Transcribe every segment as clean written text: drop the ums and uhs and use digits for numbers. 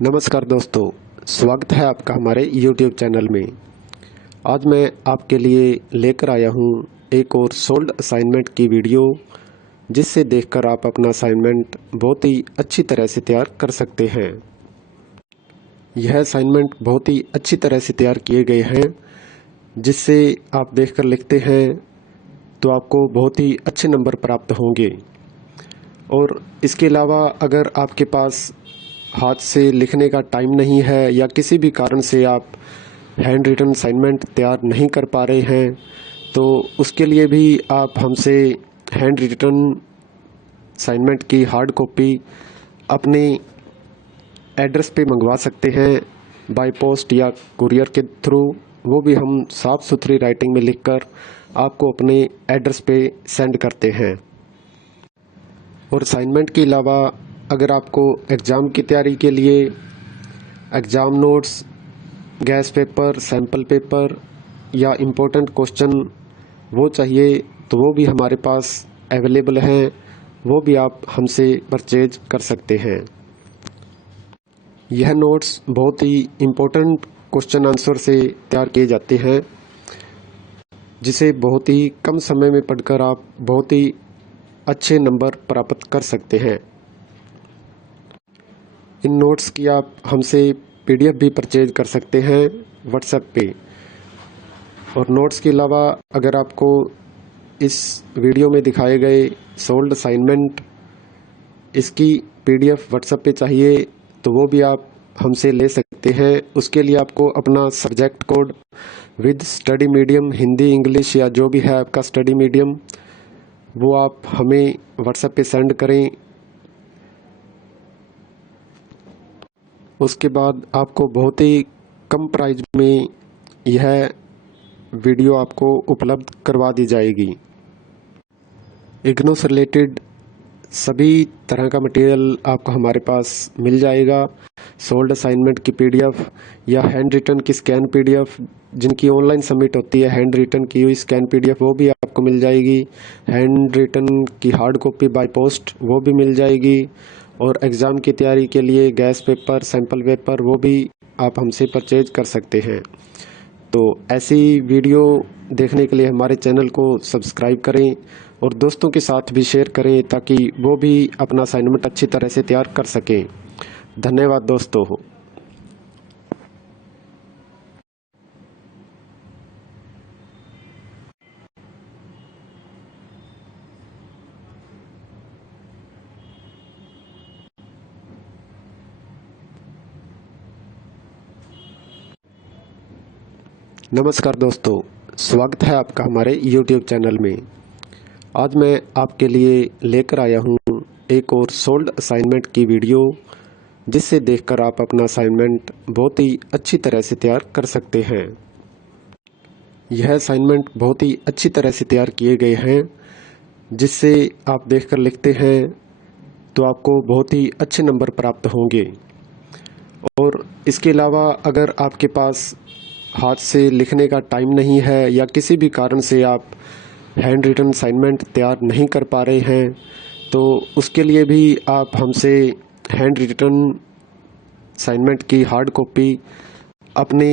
नमस्कार दोस्तों, स्वागत है आपका हमारे YouTube चैनल में। आज मैं आपके लिए लेकर आया हूँ एक और सोल्ड असाइनमेंट की वीडियो, जिससे देखकर आप अपना असाइनमेंट बहुत ही अच्छी तरह से तैयार कर सकते हैं। यह असाइनमेंट बहुत ही अच्छी तरह से तैयार किए गए हैं, जिससे आप देखकर लिखते हैं तो आपको बहुत ही अच्छे नंबर प्राप्त होंगे। और इसके अलावा अगर आपके पास हाथ से लिखने का टाइम नहीं है या किसी भी कारण से आप हैंड रिटन असाइनमेंट तैयार नहीं कर पा रहे हैं, तो उसके लिए भी आप हमसे हैंड रिटन असाइनमेंट की हार्ड कॉपी अपने एड्रेस पे मंगवा सकते हैं, बाय पोस्ट या कुरियर के थ्रू। वो भी हम साफ़ सुथरी राइटिंग में लिखकर आपको अपने एड्रेस पे सेंड करते हैं। और असाइनमेंट के अलावा अगर आपको एग्ज़ाम की तैयारी के लिए exam notes, gas paper, sample paper या इम्पोर्टेंट क्वेश्चन वो चाहिए, तो वो भी हमारे पास अवेलेबल हैं। वो भी आप हमसे परचेज कर सकते हैं। यह नोट्स बहुत ही इम्पोर्टेंट क्वेश्चन आंसर से तैयार किए जाते हैं, जिसे बहुत ही कम समय में पढ़कर आप बहुत ही अच्छे नंबर प्राप्त कर सकते हैं। इन नोट्स की आप हमसे PDF भी परचेज कर सकते हैं व्हाट्सएप पे। और नोट्स के अलावा अगर आपको इस वीडियो में दिखाए गए सोल्ड असाइनमेंट इसकी PDF व्हाट्सएप पे चाहिए, तो वो भी आप हमसे ले सकते हैं। उसके लिए आपको अपना subject code with study medium, Hindi, English या जो भी है आपका स्टडी मीडियम, वो आप हमें व्हाट्सएप पे सेंड करें। उसके बाद आपको बहुत ही कम प्राइस में यह वीडियो आपको उपलब्ध करवा दी जाएगी। इग्नू से रिलेटेड सभी तरह का मटेरियल आपको हमारे पास मिल जाएगा। सोल्ड असाइनमेंट की PDF या हैंड रिटन की स्कैन PDF, जिनकी ऑनलाइन सबमिट होती है, हैंड रिटन की हुई स्कैन PDF वो भी आपको मिल जाएगी। हैंड रिटन की हार्ड कॉपी बाय पोस्ट वो भी मिल जाएगी। और एग्ज़ाम की तैयारी के लिए गैस पेपर, सैम्पल पेपर वो भी आप हमसे परचेज कर सकते हैं। तो ऐसी वीडियो देखने के लिए हमारे चैनल को सब्सक्राइब करें और दोस्तों के साथ भी शेयर करें, ताकि वो भी अपना असाइनमेंट अच्छी तरह से तैयार कर सकें। धन्यवाद दोस्तों। नमस्कार दोस्तों, स्वागत है आपका हमारे YouTube चैनल में। आज मैं आपके लिए लेकर आया हूँ एक और सोल्ड असाइनमेंट की वीडियो, जिससे देखकर आप अपना असाइनमेंट बहुत ही अच्छी तरह से तैयार कर सकते हैं। यह असाइनमेंट बहुत ही अच्छी तरह से तैयार किए गए हैं, जिससे आप देखकर लिखते हैं तो आपको बहुत ही अच्छे नंबर प्राप्त होंगे। और इसके अलावा अगर आपके पास हाथ से लिखने का टाइम नहीं है या किसी भी कारण से आप हैंड रिटन असाइनमेंट तैयार नहीं कर पा रहे हैं, तो उसके लिए भी आप हमसे हैंड रिटन असाइनमेंट की हार्ड कॉपी अपने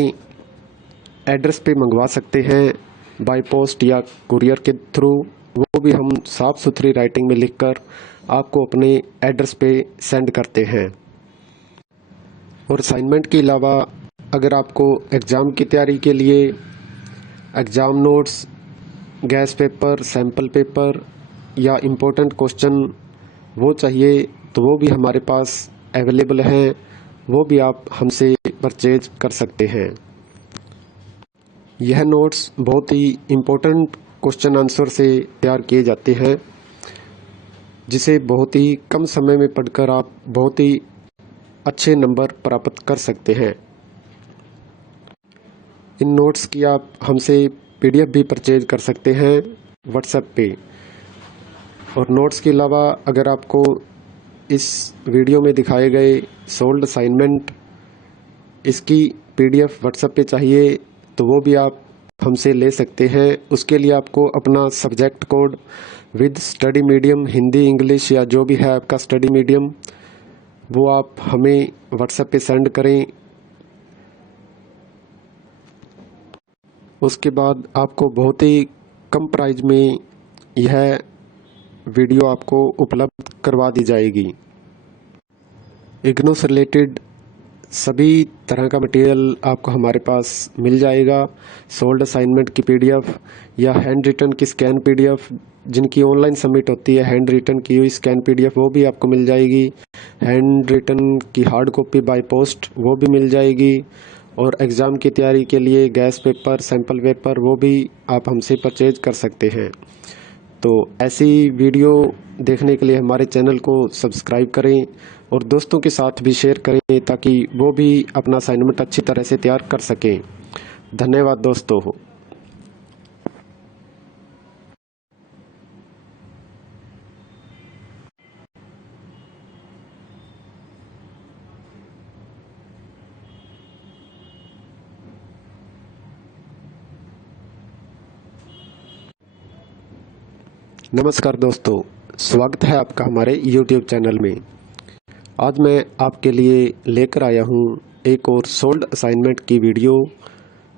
एड्रेस पे मंगवा सकते हैं, बाय पोस्ट या कुरियर के थ्रू। वो भी हम साफ़ सुथरी राइटिंग में लिखकर आपको अपने एड्रेस पे सेंड करते हैं। और असाइनमेंट के अलावा अगर आपको एग्ज़ाम की तैयारी के लिए exam notes, gas paper, sample paper या इम्पोर्टेंट क्वेश्चन वो चाहिए, तो वो भी हमारे पास अवेलेबल हैं। वो भी आप हमसे परचेज कर सकते हैं। यह नोट्स बहुत ही इम्पोर्टेंट क्वेश्चन आंसर से तैयार किए जाते हैं, जिसे बहुत ही कम समय में पढ़कर आप बहुत ही अच्छे नंबर प्राप्त कर सकते हैं। इन नोट्स की आप हमसे PDF भी परचेज कर सकते हैं व्हाट्सएप पे। और नोट्स के अलावा अगर आपको इस वीडियो में दिखाए गए सोल्ड असाइनमेंट इसकी PDF व्हाट्सएप पे चाहिए, तो वो भी आप हमसे ले सकते हैं। उसके लिए आपको अपना subject code with study medium, Hindi, English या जो भी है आपका स्टडी मीडियम, वो आप हमें व्हाट्सएप पे सेंड करें। उसके बाद आपको बहुत ही कम प्राइस में यह वीडियो आपको उपलब्ध करवा दी जाएगी। इग्नू से रिलेटेड सभी तरह का मटेरियल आपको हमारे पास मिल जाएगा। सोल्ड असाइनमेंट की पीडीएफ या हैंड रिटन की स्कैन पीडीएफ, जिनकी ऑनलाइन सबमिट होती है, हैंड रिटन की हुई स्कैन पीडीएफ वो भी आपको मिल जाएगी। हैंड रिटन की हार्ड कॉपी बाय पोस्ट वो भी मिल जाएगी। और एग्ज़ाम की तैयारी के लिए गैस पेपर, सैम्पल पेपर वो भी आप हमसे परचेज कर सकते हैं। तो ऐसी वीडियो देखने के लिए हमारे चैनल को सब्सक्राइब करें और दोस्तों के साथ भी शेयर करें ताकि वो भी अपना असाइनमेंट अच्छी तरह से तैयार कर सकें। धन्यवाद दोस्तों। नमस्कार दोस्तों, स्वागत है आपका हमारे YouTube चैनल में। आज मैं आपके लिए लेकर आया हूँ एक और सोल्ड असाइनमेंट की वीडियो,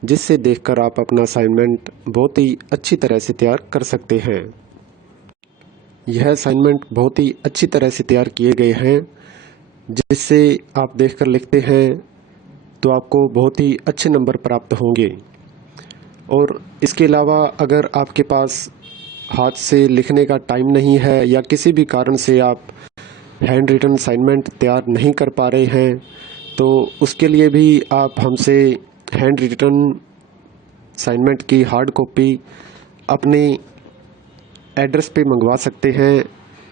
जिससे देखकर आप अपना असाइनमेंट बहुत ही अच्छी तरह से तैयार कर सकते हैं। यह असाइनमेंट बहुत ही अच्छी तरह से तैयार किए गए हैं, जिससे आप देखकर लिखते हैं तो आपको बहुत ही अच्छे नंबर प्राप्त होंगे। और इसके अलावा अगर आपके पास हाथ से लिखने का टाइम नहीं है या किसी भी कारण से आप हैंड रिटन असाइनमेंट तैयार नहीं कर पा रहे हैं, तो उसके लिए भी आप हमसे हैंड रिटन असाइनमेंट की हार्ड कॉपी अपने एड्रेस पे मंगवा सकते हैं,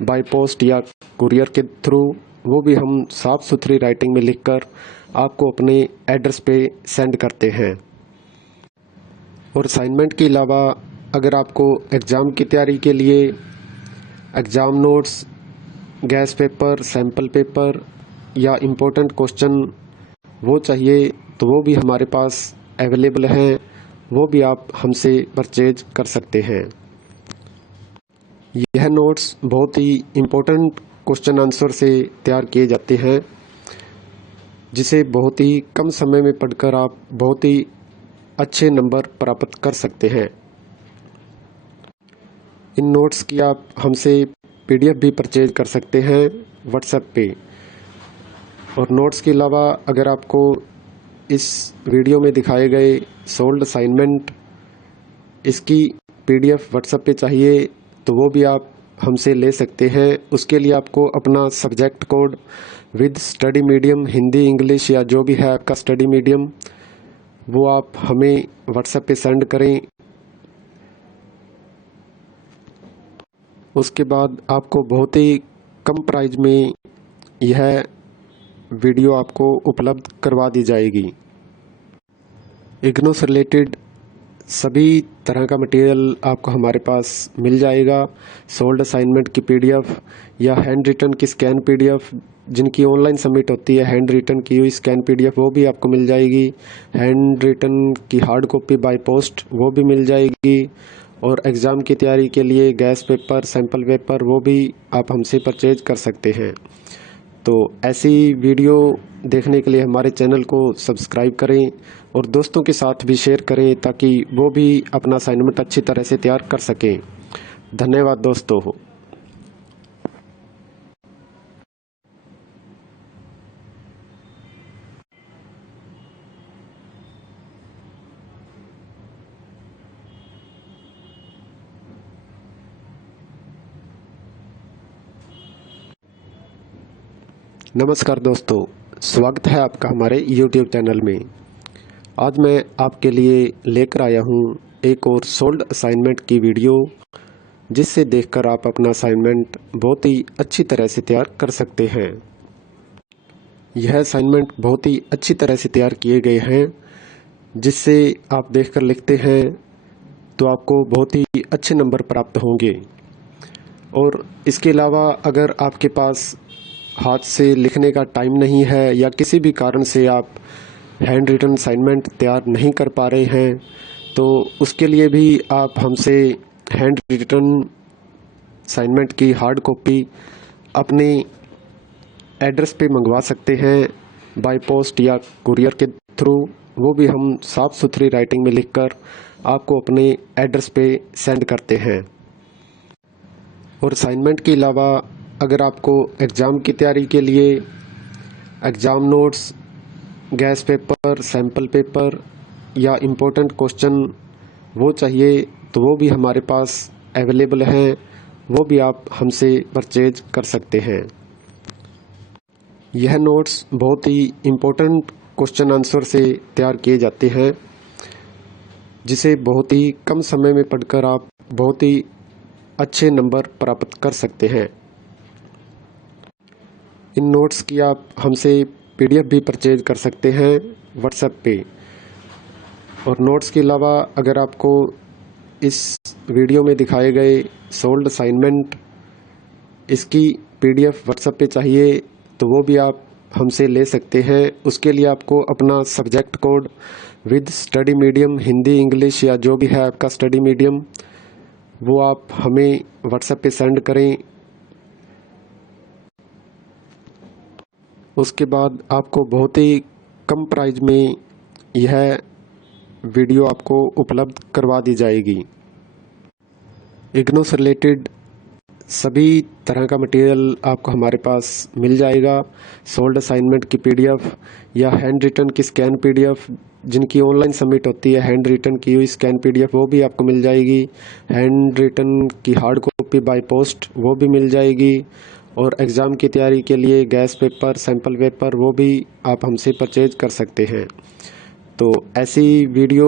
बाय पोस्ट या कुरियर के थ्रू। वो भी हम साफ़ सुथरी राइटिंग में लिखकर आपको अपने एड्रेस पे सेंड करते हैं। और असाइनमेंट के अलावा अगर आपको एग्ज़ाम की तैयारी के लिए exam notes, gas paper, sample paper या इम्पोर्टेंट क्वेश्चन वो चाहिए, तो वो भी हमारे पास अवेलेबल हैं। वो भी आप हमसे परचेज कर सकते हैं। यह नोट्स बहुत ही इम्पोर्टेंट क्वेश्चन आंसर से तैयार किए जाते हैं, जिसे बहुत ही कम समय में पढ़कर आप बहुत ही अच्छे नंबर प्राप्त कर सकते हैं। इन नोट्स की आप हमसे पीडीएफ भी परचेज कर सकते हैं व्हाट्सएप पे। और नोट्स के अलावा अगर आपको इस वीडियो में दिखाए गए सोल्ड असाइनमेंट इसकी पीडीएफ व्हाट्सएप पे चाहिए, तो वो भी आप हमसे ले सकते हैं। उसके लिए आपको अपना subject code with study medium, Hindi, English या जो भी है आपका स्टडी मीडियम, वो आप हमें व्हाट्सएप पे सेंड करें। उसके बाद आपको बहुत ही कम प्राइस में यह वीडियो आपको उपलब्ध करवा दी जाएगी। इग्नू से रिलेटेड सभी तरह का मटेरियल आपको हमारे पास मिल जाएगा। सोल्ड असाइनमेंट की पीडीएफ या हैंड रिटन की स्कैन पीडीएफ, जिनकी ऑनलाइन सबमिट होती है, हैंड रिटन की हुई स्कैन पीडीएफ वो भी आपको मिल जाएगी। हैंड रिटन की हार्ड कॉपी बाय पोस्ट वो भी मिल जाएगी। और एग्ज़ाम की तैयारी के लिए गैस पेपर, सैम्पल पेपर वो भी आप हमसे परचेज कर सकते हैं। तो ऐसी वीडियो देखने के लिए हमारे चैनल को सब्सक्राइब करें और दोस्तों के साथ भी शेयर करें ताकि वो भी अपना असाइनमेंट अच्छी तरह से तैयार कर सकें। धन्यवाद दोस्तों। नमस्कार दोस्तों, स्वागत है आपका हमारे YouTube चैनल में। आज मैं आपके लिए लेकर आया हूँ एक और सोल्ड असाइनमेंट की वीडियो, जिससे देखकर आप अपना असाइनमेंट बहुत ही अच्छी तरह से तैयार कर सकते हैं। यह असाइनमेंट बहुत ही अच्छी तरह से तैयार किए गए हैं, जिससे आप देखकर लिखते हैं तो आपको बहुत ही अच्छे नंबर प्राप्त होंगे। और इसके अलावा अगर आपके पास हाथ से लिखने का टाइम नहीं है या किसी भी कारण से आप हैंड रिटन असाइनमेंट तैयार नहीं कर पा रहे हैं, तो उसके लिए भी आप हमसे हैंड रिटन असाइनमेंट की हार्ड कॉपी अपने एड्रेस पे मंगवा सकते हैं बाय पोस्ट या कुरियर के थ्रू, वो भी हम साफ़ सुथरी राइटिंग में लिखकर आपको अपने एड्रेस पे सेंड करते हैं। और असाइनमेंट के अलावा अगर आपको एग्ज़ाम की तैयारी के लिए exam notes, gas paper, sample paper या इम्पोर्टेंट क्वेश्चन वो चाहिए तो वो भी हमारे पास अवेलेबल हैं, वो भी आप हमसे परचेज कर सकते हैं। यह नोट्स बहुत ही इम्पोर्टेंट क्वेश्चन आंसर से तैयार किए जाते हैं, जिसे बहुत ही कम समय में पढ़कर आप बहुत ही अच्छे नंबर प्राप्त कर सकते हैं। इन नोट्स की आप हमसे PDF भी परचेज कर सकते हैं व्हाट्सएप पे। और नोट्स के अलावा अगर आपको इस वीडियो में दिखाए गए सोल्ड असाइनमेंट इसकी PDF व्हाट्सएप पे चाहिए तो वो भी आप हमसे ले सकते हैं। उसके लिए आपको अपना subject code with study medium, Hindi, English या जो भी है आपका स्टडी मीडियम, वो आप हमें व्हाट्सएप पे सेंड करें। उसके बाद आपको बहुत ही कम प्राइस में यह वीडियो आपको उपलब्ध करवा दी जाएगी। इग्नू से रिलेटेड सभी तरह का मटेरियल आपको हमारे पास मिल जाएगा। सोल्ड असाइनमेंट की PDF या हैंड रिटन की स्कैन PDF, जिनकी ऑनलाइन सबमिट होती है, हैंड रिटन की हुई स्कैन PDF वो भी आपको मिल जाएगी। हैंड रिटन की हार्ड कॉपी बाय पोस्ट वो भी मिल जाएगी। और एग्ज़ाम की तैयारी के लिए गैस पेपर, सैम्पल पेपर वो भी आप हमसे परचेज कर सकते हैं। तो ऐसी वीडियो